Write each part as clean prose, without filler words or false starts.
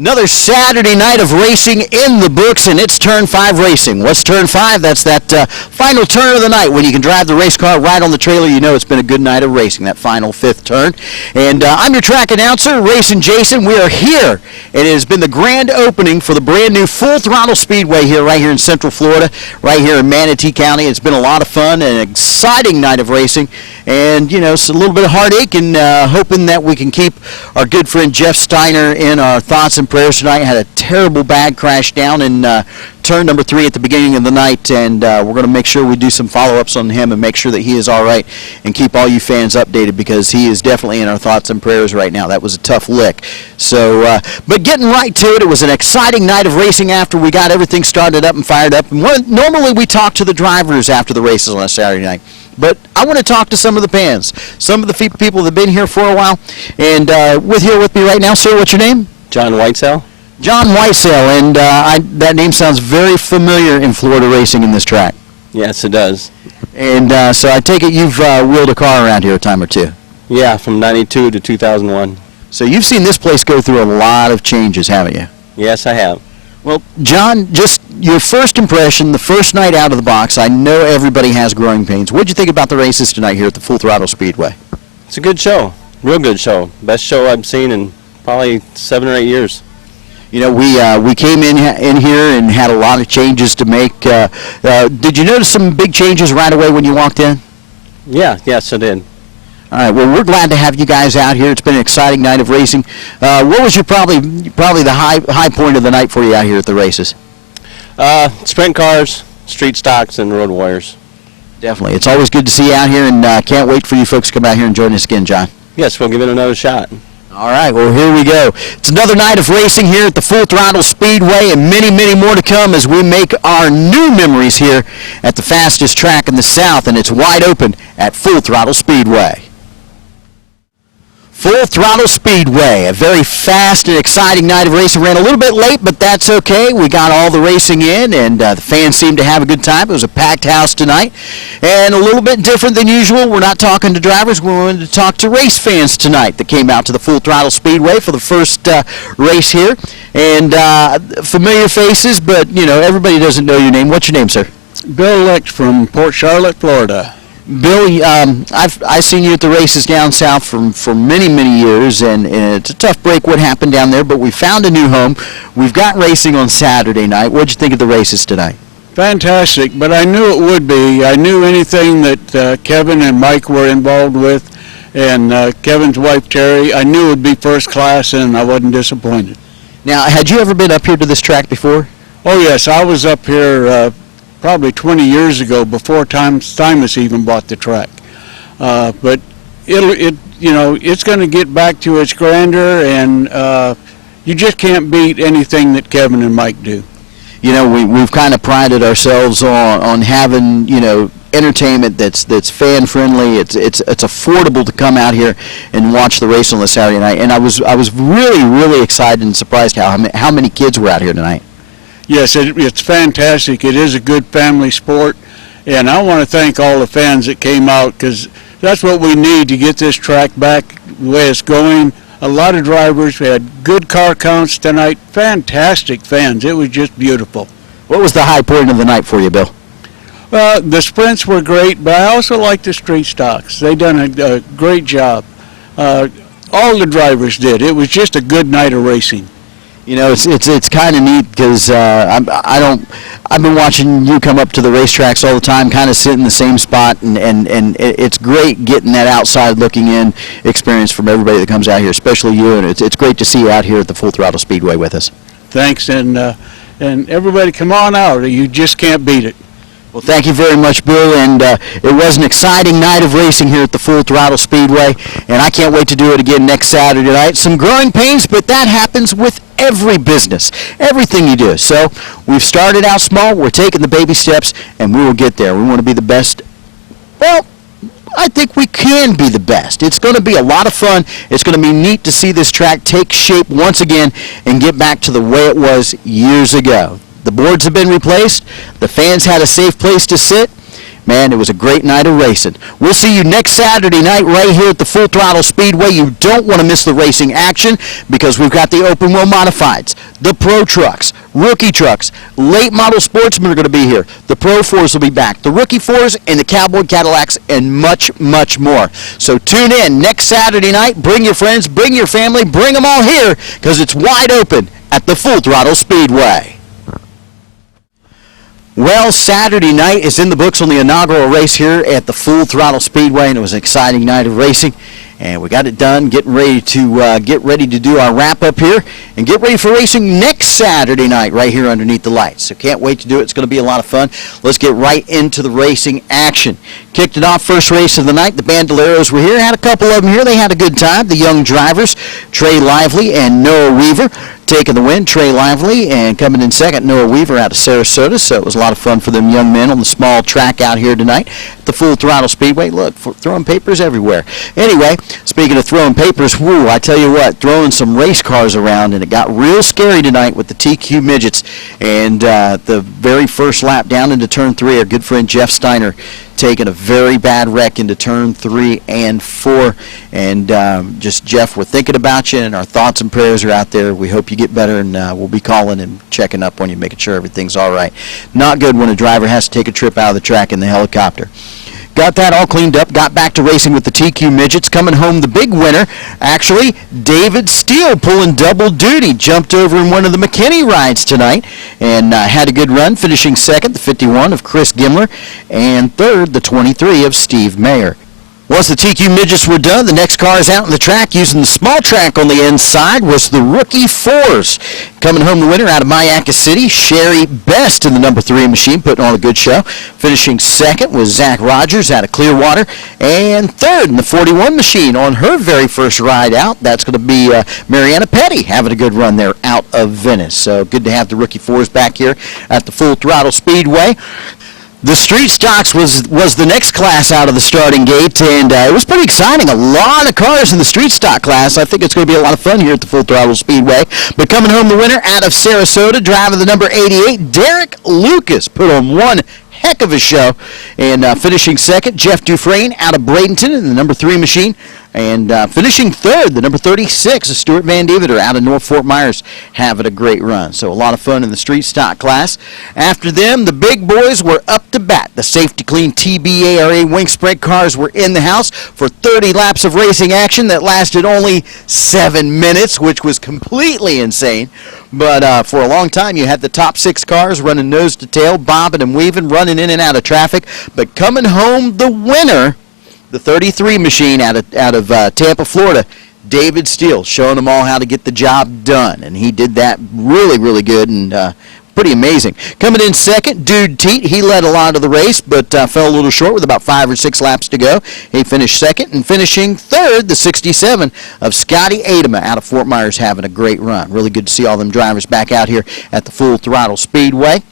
Another Saturday night of racing in the books, and it's Turn 5 racing. What's Turn 5? That's that final turn of the night when you can drive the race car right on the trailer. You know it's been a good night of racing, that final fifth turn. And I'm your track announcer, Racing Jason. We are here, and it has been the grand opening for the brand new Full Throttle Speedway right here in Central Florida, right here in Manatee County. It's been a lot of fun and an exciting night of racing. And, you know, it's a little bit of heartache, and hoping that we can keep our good friend Jeff Steiner in our thoughts and prayers tonight. Had a terrible bag crash down in turn number 3 at the beginning of the night, and we're going to make sure we do some follow-ups on him and make sure that he is all right and keep all you fans updated, because he is definitely in our thoughts and prayers right now. That was a tough lick. So, but getting right to it, it was an exciting night of racing after we got everything started up and fired up. And normally we talk to the drivers after the races on a Saturday night, but I want to talk to some of the fans, some of the people that have been here for a while. And here with me right now, sir, what's your name? John Whitesell. John Whitesell, and that name sounds very familiar in Florida racing in this track. Yes, it does. And so I take it you've wheeled a car around here a time or two. Yeah, from 92 to 2001. So you've seen this place go through a lot of changes, haven't you? Yes, I have. Well, John, just your first impression, the first night out of the box. I know everybody has growing pains. What did you think about the races tonight here at the Full Throttle Speedway? It's a good show, real good show. Best show I've seen in probably 7 or 8 years. You know, we came in here and had a lot of changes to make. Did you notice some big changes right away when you walked in? Yeah, yes, I did. All right. Well, we're glad to have you guys out here. It's been an exciting night of racing. What was your probably the high point of the night for you out here at the races? Sprint cars, street stocks, and road warriors. Definitely. It's always good to see you out here, and can't wait for you folks to come out here and join us again, John. Yes, we'll give it another shot. All right, well, here we go. It's another night of racing here at the Full Throttle Speedway, and many, many more to come as we make our new memories here at the fastest track in the South, and it's wide open at Full Throttle Speedway. Full Throttle Speedway, a very fast and exciting night of racing. Ran a little bit late, but that's okay. We got all the racing in, and the fans seemed to have a good time. It was a packed house tonight, and a little bit different than usual. We're not talking to drivers. We wanted to talk to race fans tonight that came out to the Full Throttle Speedway for the first race here. And familiar faces, but, you know, everybody doesn't know your name. What's your name, sir? Bill Licht from Port Charlotte, Florida. Bill, I've seen you at the races down south for many, many years, and it's a tough break what happened down there, but we found a new home. We've got racing on Saturday night. What'd you think of the races tonight? Fantastic, but I knew it would be. I knew anything that Kevin and Mike were involved with, and Kevin's wife, Terry, I knew it would be first class, and I wasn't disappointed. Now, had you ever been up here to this track before? Oh, yes, I was up here probably 20 years ago, before Timus even bought the track. But it's going to get back to its grandeur, and you just can't beat anything that Kevin and Mike do. You know, we've kind of prided ourselves on having, you know, entertainment that's fan friendly. It's affordable to come out here and watch the race on the Saturday night. And I was really excited and surprised how many kids were out here tonight. Yes, it's fantastic. It is a good family sport, and I want to thank all the fans that came out, because that's what we need to get this track back the way it's going. A lot of drivers. We had good car counts tonight. Fantastic fans. It was just beautiful. What was the high point of the night for you, Bill? The sprints were great, but I also like the street stocks. They done a great job. All the drivers did. It was just a good night of racing. You know, it's kind of neat, because I've been watching you come up to the racetracks all the time, kind of sit in the same spot, and it's great getting that outside looking in experience from everybody that comes out here, especially you, and it's great to see you out here at the Full Throttle Speedway with us. Thanks, and everybody come on out. You just can't beat it. Well, thank you very much, Bill, and it was an exciting night of racing here at the Full Throttle Speedway, and I can't wait to do it again next Saturday night. Some growing pains, but that happens with every business, everything you do. So we've started out small, we're taking the baby steps, and we will get there. We want to be the best. Well, I think we can be the best. It's going to be a lot of fun. It's going to be neat to see this track take shape once again and get back to the way it was years ago. The boards have been replaced. The fans had a safe place to sit. Man, it was a great night of racing. We'll see you next Saturday night right here at the Full Throttle Speedway. You don't want to miss the racing action because we've got the open wheel modifieds, the pro trucks, rookie trucks, late model sportsmen are going to be here. The Pro 4s will be back, the Rookie 4s and the Cowboy Cadillacs, and much, much more. So tune in next Saturday night. Bring your friends, bring your family, bring them all here because it's wide open at the Full Throttle Speedway. Well, Saturday night is in the books on the inaugural race here at the Full Throttle Speedway, and it was an exciting night of racing. And we got it done, getting ready to do our wrap-up here and get ready for racing next Saturday night right here underneath the lights. So can't wait to do it. It's going to be a lot of fun. Let's get right into the racing action. Kicked it off, first race of the night. The Bandoleros were here. Had a couple of them here. They had a good time. The young drivers, Trey Lively and Noah Weaver, taking the win. Trey Lively, and coming in second, Noah Weaver out of Sarasota. So it was a lot of fun for them young men on the small track out here tonight at the Full Throttle Speedway. Look, throwing papers everywhere. Anyway, speaking of throwing papers, woo, I tell you what, throwing some race cars around, and it got real scary tonight with the TQ midgets. And the very first lap down into turn 3, our good friend Jeff Steiner taking a very bad wreck into turn 3 and 4. And just, Jeff, we're thinking about you, and our thoughts and prayers are out there. We hope you get better, and we'll be calling and checking up on you, making sure everything's all right. Not good when a driver has to take a trip out of the track in the helicopter. Got that all cleaned up, got back to racing with the TQ midgets. Coming home the big winner, actually, David Steele pulling double duty. Jumped over in one of the McKinney rides tonight and had a good run, finishing second, the 51 of Chris Gimler, and third, the 23 of Steve Mayer. Once the TQ midgets were done, the next cars out on the track using the small track on the inside was the Rookie 4s. Coming home the winner out of Mayaca City, Sherry Best in the number 3 machine, putting on a good show. Finishing second was Zach Rogers out of Clearwater. And third in the 41 machine on her very first ride out, that's going to be Mariana Petty having a good run there out of Venice. So good to have the Rookie 4s back here at the Full Throttle Speedway. The Street Stocks was the next class out of the starting gate, and it was pretty exciting. A lot of cars in the Street Stock class. I think it's going to be a lot of fun here at the Full Throttle Speedway. But coming home the winner out of Sarasota, driving the number 88, Derek Lucas, put on one heck of a show. And finishing second, Jeff Dufresne out of Bradenton in the number 3 machine. And finishing third, the number 36, Stuart Van Deventer out of North Fort Myers, having a great run. So a lot of fun in the street stock class. After them, the big boys were up to bat. The Safety Clean TBARA wing spread cars were in the house for 30 laps of racing action that lasted only 7 minutes, which was completely insane. But for a long time, you had the top 6 cars running nose to tail, bobbing and weaving, running in and out of traffic. But coming home the winner, the 33 machine out of Tampa, Florida, David Steele, showing them all how to get the job done. And he did that really, really good and pretty amazing. Coming in second, Dude Teat. He led a lot of the race, but fell a little short with about 5 or 6 laps to go. He finished second, and finishing third, the 67 of Scotty Adama out of Fort Myers, having a great run. Really good to see all them drivers back out here at the Full Throttle Speedway.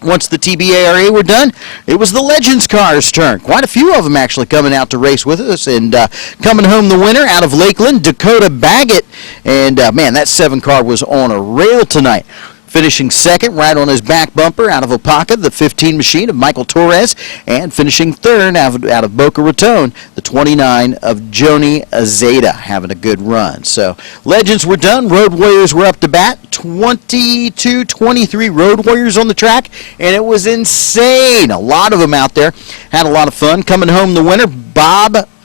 Once the TBARA were done, it was the Legends cars' turn. Quite a few of them actually coming out to race with us, and coming home the winner out of Lakeland, Dakota Baggett. And, man, that 7 car was on a rail tonight. Finishing second, right on his back bumper, out of Opaka, the 15 machine of Michael Torres. And finishing third, out of Boca Raton, the 29 of Joni Azeda, having a good run. So, Legends were done. Road Warriors were up to bat. 23 Road Warriors on the track, and it was insane. A lot of them out there. Had a lot of fun. Coming home the winner,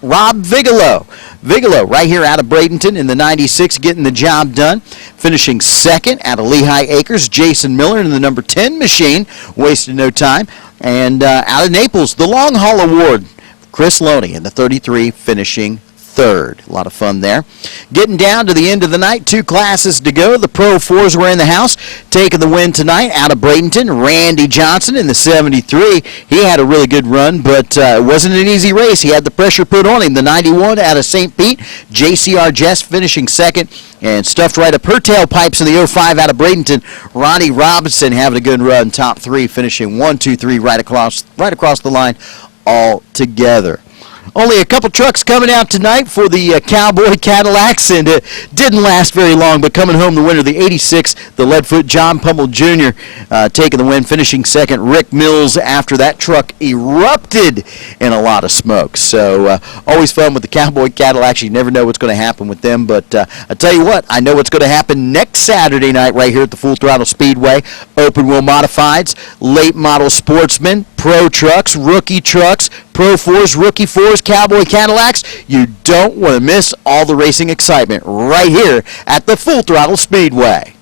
Rob Vigalo. Vigalo right here out of Bradenton in the 96, getting the job done. Finishing second out of Lehigh Acres, Jason Miller in the number 10 machine, wasted no time. And out of Naples, the Long Haul Award, Chris Loney in the 33, finishing third. A lot of fun there. Getting down to the end of the night, 2 classes to go. The Pro 4s were in the house, taking the win tonight out of Bradenton. Randy Johnson in the 73. He had a really good run, but it wasn't an easy race. He had the pressure put on him. The 91 out of St. Pete, JCR Jess finishing second, and stuffed right up her tailpipes in the 05 out of Bradenton. Ronnie Robinson having a good run, top 3, finishing 1, 2, 3 right across the line all together. Only a couple trucks coming out tonight for the Cowboy Cadillacs, and it didn't last very long, but coming home the winner, the 86, the Leadfoot John Pummel Jr., taking the win, finishing second, Rick Mills, after that truck erupted in a lot of smoke. So always fun with the Cowboy Cadillacs. You never know what's going to happen with them, but I tell you what, I know what's going to happen next Saturday night right here at the Full Throttle Speedway. Open wheel modifieds, late model sportsmen, pro trucks, rookie trucks, Pro 4s, Rookie 4s, Cowboy Cadillacs. You don't want to miss all the racing excitement right here at the Full Throttle Speedway.